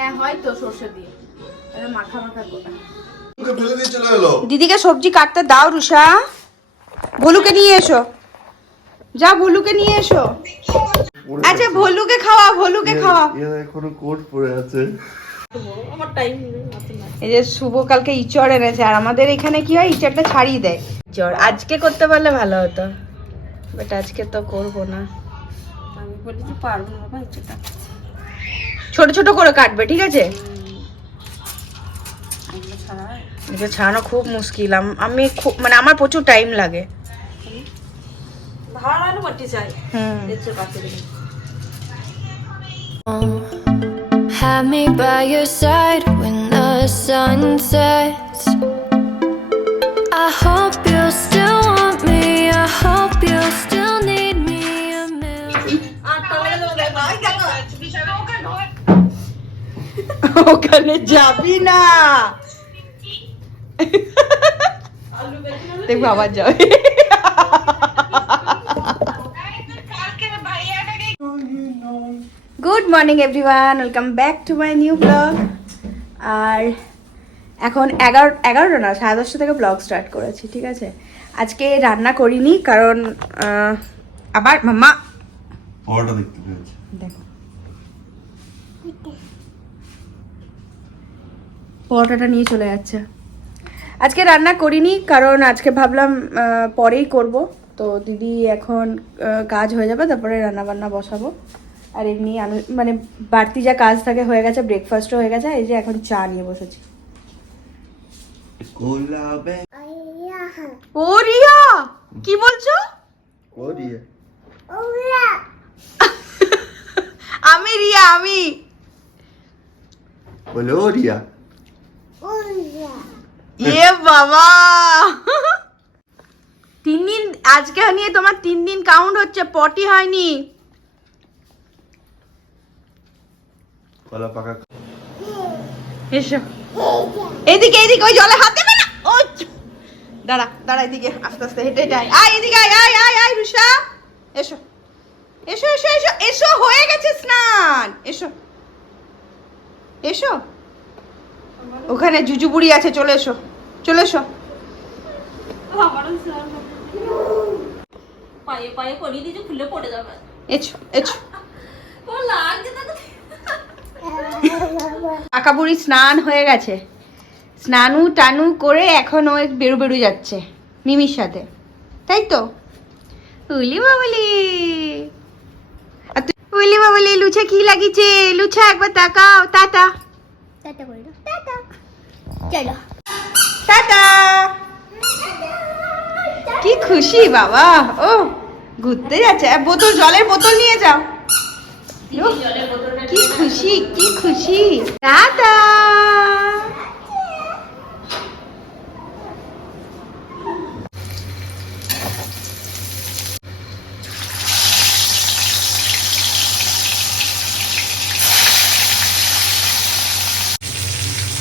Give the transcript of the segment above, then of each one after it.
হ্যাঁ হয়তো সরষে দিয়ে মাখা মাখা করে। দিদিকে সবজি কাটতে দাও রুষা। ভলুকে নিয়ে এসো, যা ভলুকে নিয়ে এসো। আচ্ছা ভলুকে খাওয়া, ভলুকে খাওয়া। এখনো কোট পরে আছে। এই যে শুভ কালকে ইচড় এনেছে, আর আমাদের এখানে কি হয় ইচড়টা ছাড়িয়ে দেয়। ইচড় আজকে করতে পারলে ভালো হতো, বাট আজকে তো করবো না। আমি বলি যে পারবো না বাবা, ইচ্ছেটা ছোট ছোট করে কাটবে, ঠিক আছে? এগুলো ছাড়া এটা ছাড়ানো খুব মুশকিল। আমি খুব মানে আমার প্রচুর টাইম লাগে। ভাড়া আলু বাটি চাই। হুম ইচ্ছে কাটতে দিই। Have me by your side when the sun sets. I hope you still want me. I hope you still need me a million. ওখানে যাবি না, দেখবো আবার যাবে। Good morning everyone, welcome back to my new blog. আর এখন 11টা না 10:30 থেকে ব্লগ স্টার্ট করেছি, ঠিক আছে? আজকে রান্না করিনি কারণ আবার মাম্মা পরোটা দেখতে পেয়েছি। দেখো পরোটাটা নিয়ে চলে যাচ্ছে। আজকে রান্না করিনি কারণ আজকে ভাবলাম পরেই করব। তো দিদি এখন কাজ হয়ে যাবে, তারপরে রান্না বান্না বসাবো। আর এমনি আমি মানে বাড়তি যা কাজ থাকে হয়ে গেছে, ব্রেকফাস্টও হয়ে গেছে। এই যে এখন চা নিয়ে বসেছি। ও রিয়া, কি বলছো? আমি রিয়া, আমি বলে ও রিয়া। এ বাবা 3 দিন আজকে নিয়ে তোমার 3 দিন কাউন্ট হচ্ছে, পটি হয়নি। কলা পাকা। এসো এদিকে, এদিকে ওই জলে হাত দেবে না। ও দাঁড়া দাঁড়া, এদিকে আস্তে আস্তে হেঁটে হেঁটে আয়, এদিকে আয় আয় আয় আয় রুষা, এসো এসো এসো এসো এসো, হয়ে গেছে স্নান, এসো এসো। ওখানে জুজুবুড়ি আছে, চলে এসো চলে এসো। পায়ে পায়ে করিয়ে দিয়েছে, খুলে পড়ে যাবে। এসো এসো। ও লাগছে তো। কাকা বুড়ি স্নান হয়ে গেছে, স্নানু টানু করে এখন ও বেরু বেরু যাচ্ছে মিমির সাথে, তাই তো? উলি বাবলি, উলি বাবলি, লুচা কি লাগিছে? লুচা একবার তাকাও, টাটা Tata করে দাও, tata. চলো। টাটা। কি খুশি বাবা, ও ঘুরতে যাচ্ছে। বোতল, জলের বোতল নিয়ে যাও। কি খুশি কি খুশি। টাটা।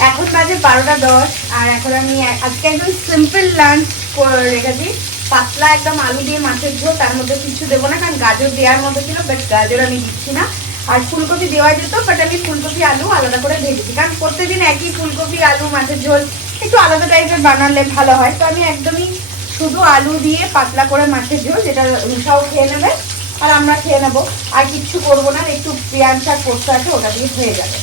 এখন বাজে 12:10 আর এখন আমি আজকে একদম সিম্পল লাঞ্চ করে রেখেছি। পাতলা একদম আলু দিয়ে মাছের ঝোল, তার মধ্যে কিছু দেবো না কারণ গাজর দেওয়ার মতো ছিল, বাট গাজর আমি দিচ্ছি না। আর ফুলকপি দেওয়া যেত, বাট আমি ফুলকপি আলু আলাদা করে ভেজেছি, কারণ প্রত্যেকদিন একই ফুলকপি আলু মাছের ঝোল একটু আলাদা টাইপের বানালে ভালো হয়। তো আমি একদমই শুধু আলু দিয়ে পাতলা করে মাছের ঝোল, যেটা রুষাও খেয়ে নেবে আর আমরা খেয়ে নেবো। আর কিচ্ছু করবো না, একটু পেঁয়াজ শাক পোস্ত আছে, ওটা দিয়ে হয়ে যাবে।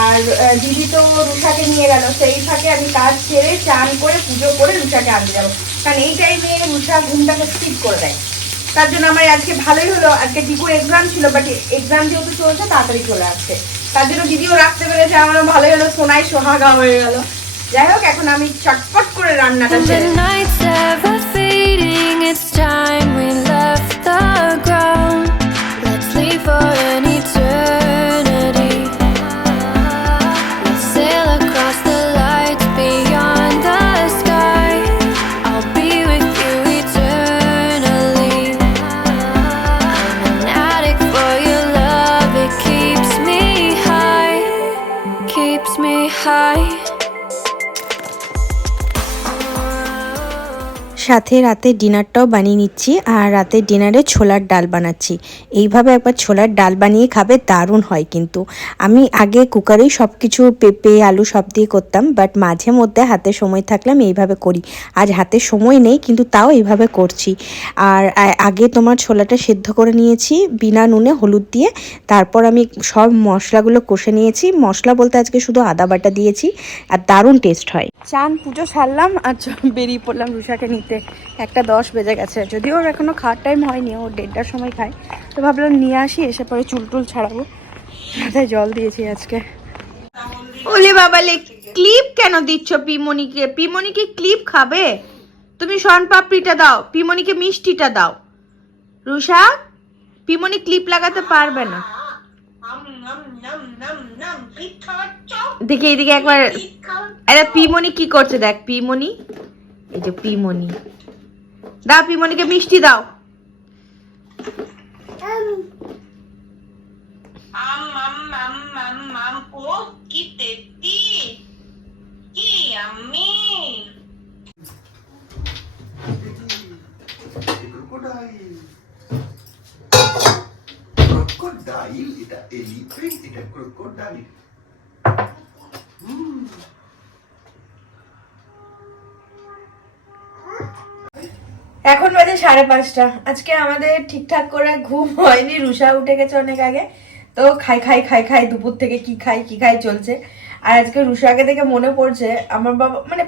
আর দিদি তো রুষাকে নিয়ে গেল, সেই ফাঁকে আমি কাজ ছেড়ে চান করে পুজো করে রুষাকে আনতে যাবো, কারণ এই টাইমে রুষা ঘুমটাকে স্কিপ করে দেয়। তার জন্য আমার আজকে ভালোই হলো, আজকে দিপুর এক্সাম ছিল, বাট এক্সাম যেহেতু চলছে তাড়াতাড়ি চলে আসছে, তার জন্য দিদিও রাখতে পেরেছে, আমারও ভালোই হলো, সোনাই সোহাগা হয়ে গেল। যাই হোক, এখন আমি চটপট করে রান্নাটা The সেরে night's ever fading, it's time we left the ground. Let's leave for an eternity. Let's sail across the lights beyond the sky. I'll be with you eternally. I'm an addict for your love, it keeps me high, keeps me high. সাথে রাতে ডিনারটাও বানিয়ে নিচ্ছি, আর রাতের ডিনারে ছোলার ডাল বানাচ্ছি। এইভাবে একবার ছোলার ডাল বানিয়ে খাবে, দারুণ হয়। কিন্তু আমি আগে কুকারেই সব কিছু পেঁপে আলু সব দিয়ে করতাম, বাট মাঝে মধ্যে হাতে সময় থাকলে আমি এইভাবে করি। আজ হাতে সময় নেই, কিন্তু তাও এইভাবে করছি। আর আগে তোমার ছোলাটা সেদ্ধ করে নিয়েছি বিনা নুনে হলুদ দিয়ে, তারপর আমি সব মশলাগুলো কষে নিয়েছি। মশলা বলতে আজকে শুধু আদা বাটা দিয়েছি, আর দারুণ টেস্ট হয়। চান পুজো সারলাম আর বেরিয়ে পড়লাম রুষাকে নিতে। 1:10 বেজে গেছে, যদিও ওর এখনও খাওয়ার টাইম হয়নি, ও 1:30টার সময় খায়। তো ভাবলাম নিয়ে আসি, এসে পরে চুল টুল ছাড়াবো। মাথায় জল দিয়েছি আজকে। ওলে বাবালে, ক্লিপ কেন দিচ্ছ পিমনিকে? পিমনিকে ক্লিপ খাবে? তুমি শন পাপড়িটা দাও, পিমনিকে মিষ্টিটা দাও। রুষা, পিমনি ক্লিপ লাগাতে পারবে না। দেখি এইদিকে একবার। আরে পিমনি কি করছে দেখ, পিমনি, এই যে পিমনি। দাও পিমনিকে মিষ্টি দাও। ক্রোকোডাইল, এটা এলিফ্যান্ট, এটা ক্রোকোডাইল। এখন বাজে 5:30। আজকে আমাদের ঠিকঠাক করে ঘুম হয়নি, রুষা উঠে গেছে অনেক আগে। তো খাই দুপুর থেকে কি খাই চলছে। আর আজকে রুষাকে দেখে মনে পড়ছে আমার বাবা, মানে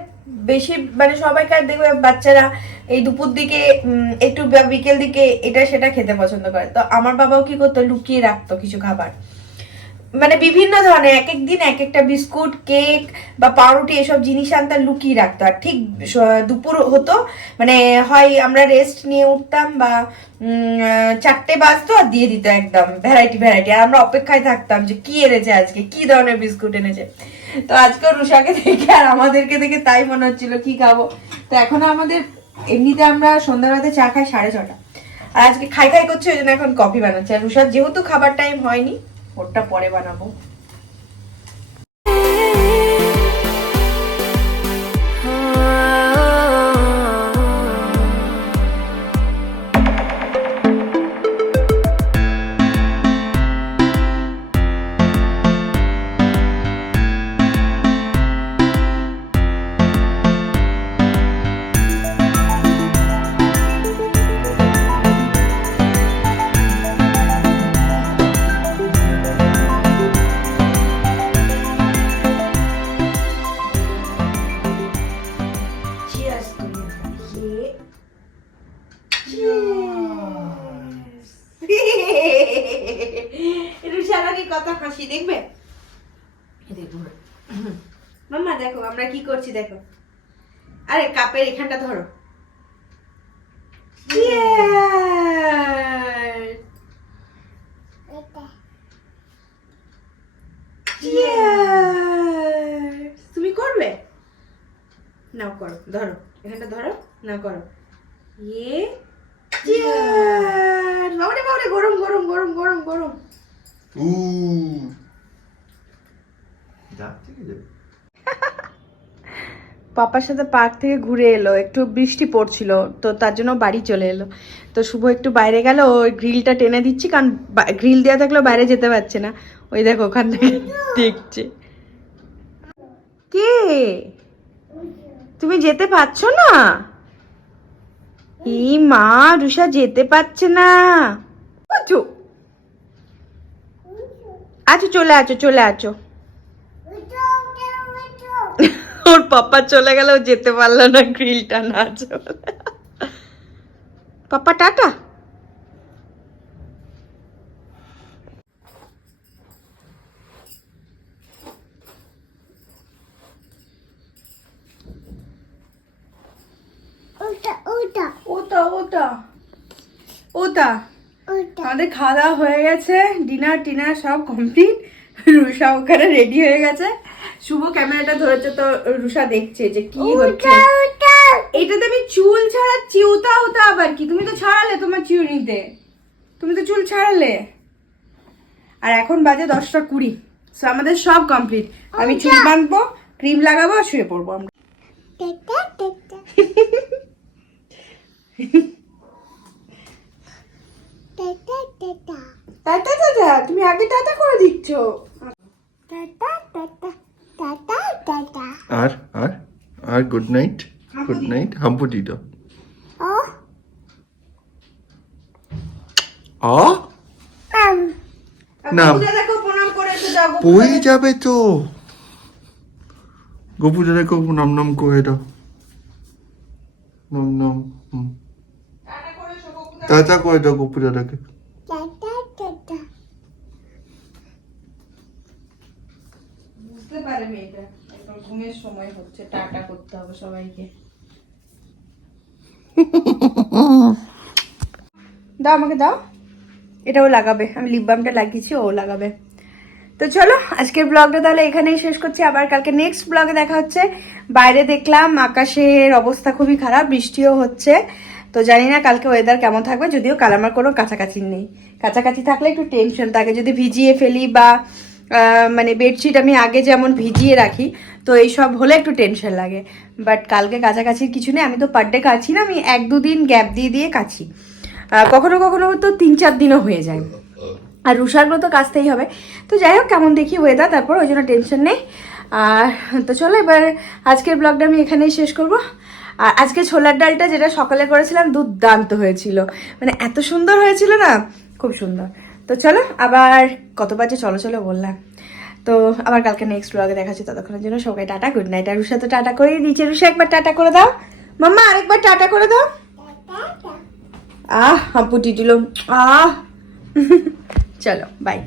বেশি মানে সবাইকার দেখবে বাচ্চারা এই দুপুর দিকে একটু বিকেল দিকে এটা সেটা খেতে পছন্দ করে। তো আমার বাবাও কি করতো, লুকিয়ে রাখতো কিছু খাবার, মানে বিভিন্ন ধরনের এক এক দিন এক একটা বিস্কুট, কেক বা পাউরুটি এসব জিনিস আনতে লুকিয়ে রাখতো। আর ঠিক দুপুর হতো, মানে হয় আমরা রেস্ট নিয়ে উঠতাম বা 4টে বাজতো আর দিয়ে দিত একদম ভ্যারাইটি। আর আমরা অপেক্ষায় থাকতাম যে কি এনেছে আজকে, কি ধরনের বিস্কুট এনেছে। তো আজকে রুষাকে দেখে আর আমাদেরকে দেখে তাই মনে হচ্ছিল কি খাবো। তো এখন আমাদের এমনিতে আমরা সন্ধ্যাবেলাতে চা খাই 6:30, আর আজকে খাই করছে, ওই জন্য এখন কফি বানাচ্ছে। আর রুষার যেহেতু খাবার টাইম হয়নি, ওটা পরে বানাবো। কত হাসি দেখবে। মাম্মা দেখো আমরা কি করছি, দেখো। আরে কাপের এখানটা ধরো। তুমি করবে? নাও করো, ধরো এখানটা ধরো, না করো। ইয়ে বাবারে বাবারে, গরম গরম গরম গরম গরম। পাপার সাথে পার্ক থেকে ঘুরে এলো, একটু বৃষ্টি পড়ছিল তো তার জন্য বাড়ি চলে এলো। তো শুভ একটু বাইরে গেল, ওই গ্রিলটা টেনে দিচ্ছি, কারণ গ্রিল দেওয়া থাকলেও বাইরে যেতে পারছে না। ওই দেখো ওখান থেকে দেখছে। কে তুমি যেতে পারছো না? এই মা, রুষা যেতে পারছে না। আচ্ছা চলে আছো। ওর পাপা চলে গেল, যেতে পারলো না গ্রিলটা না চলে। পাপা টাটা। ওটা আমাদের খাওয়া দাওয়া হয়ে গেছে, ডিনার সব কমপ্লিট। রুষা ওখানে রেডি হয়ে গেছে। শুভ ক্যামেরাটা ধরেছে, তো রুষা দেখছে যে কি হচ্ছে। এটাতে আমি চুল ছাড়াচ্ছি। ওটা আবার কি? তুমি তো ছাড়ালে তোমার চিউনিতে, তুমি তো চুল ছাড়ালে। আর এখন বাজে 10:20। সো আমাদের সব কমপ্লিট। আমি চুল বাঁধবো, ক্রিম লাগাবো আর শুয়ে পড়বো আমরা। টাটা টাটা, তুমি আগে টাটা করে দিচ্ছ। আর গুড নাইট, গুড নাইট, হাম্পুটি দাও। না। পূজা দেখো, প্রণাম করে এসে যাও। হয়ে যাবে তো। গোপু দাদাকে নাম নাম করে দাও, নাম নাম। টাটা করে দাও গোপু দাদাকে। বুঝতে পারে মেয়েটা, এখন ঘুমের সময় হচ্ছে, টাটা করতে হবে সবাইকে। দাও আমাকে দাও, এটাও লাগাবে, আমি লিপ বামটা লাগিয়েছি, ও লাগাবে। তো চলো আজকের ব্লগটা তাহলে এখানেই শেষ করছি, আবার কালকে নেক্সট ব্লগে দেখা হচ্ছে। বাইরে দেখলাম আকাশের অবস্থা খুবই খারাপ, বৃষ্টিও হচ্ছে, তো জানি না কালকে ওয়েদার কেমন থাকবে। যদিও কাল আমার কোনো কাছাকাছি নেই, কাছাকাছি থাকলে একটু টেনশন থাকে, যদি ভিজিয়ে ফেলি বা মানে বেডশিট আমি আগে যেমন ভিজিয়ে রাখি, তো এইসব হলে একটু টেনশন লাগে। বাট কালকে কাছাকাছির কিছু নেই, আমি তো পার ডে কাছি না, আমি 1-2 দিন গ্যাপ দিয়ে দিয়ে কাছি, কখনো কখনো তো 3-4 দিনও হয়ে যায়। আর রুষারগুলো তো কাচতেই হবে। তো যাই হোক, কেমন দেখি ওয়েদার, তারপর ওই জন্য টেনশন নেই। আর তো চলো এবার আজকের ব্লগটা আমি এখানেই শেষ করব। আর আজকে ছোলার ডালটা যেটা সকালে করেছিলাম দুর্দান্ত হয়েছিল, মানে এত সুন্দর হয়েছিল না, খুব সুন্দর। তো চলো আবার কতবার যে চলো চলো বললাম। তো আবার কালকে নেক্সট ব্লগে দেখা হচ্ছে, ততক্ষণের জন্য সবাই টাটা, গুড নাইট। আর রুষা তো টাটা করেই দিয়েছে, রুষা একবার টাটা করে দাও মাম্মা, আরেকবার টাটা করে দাও। হাম্পুটি দিল। চলো বাই।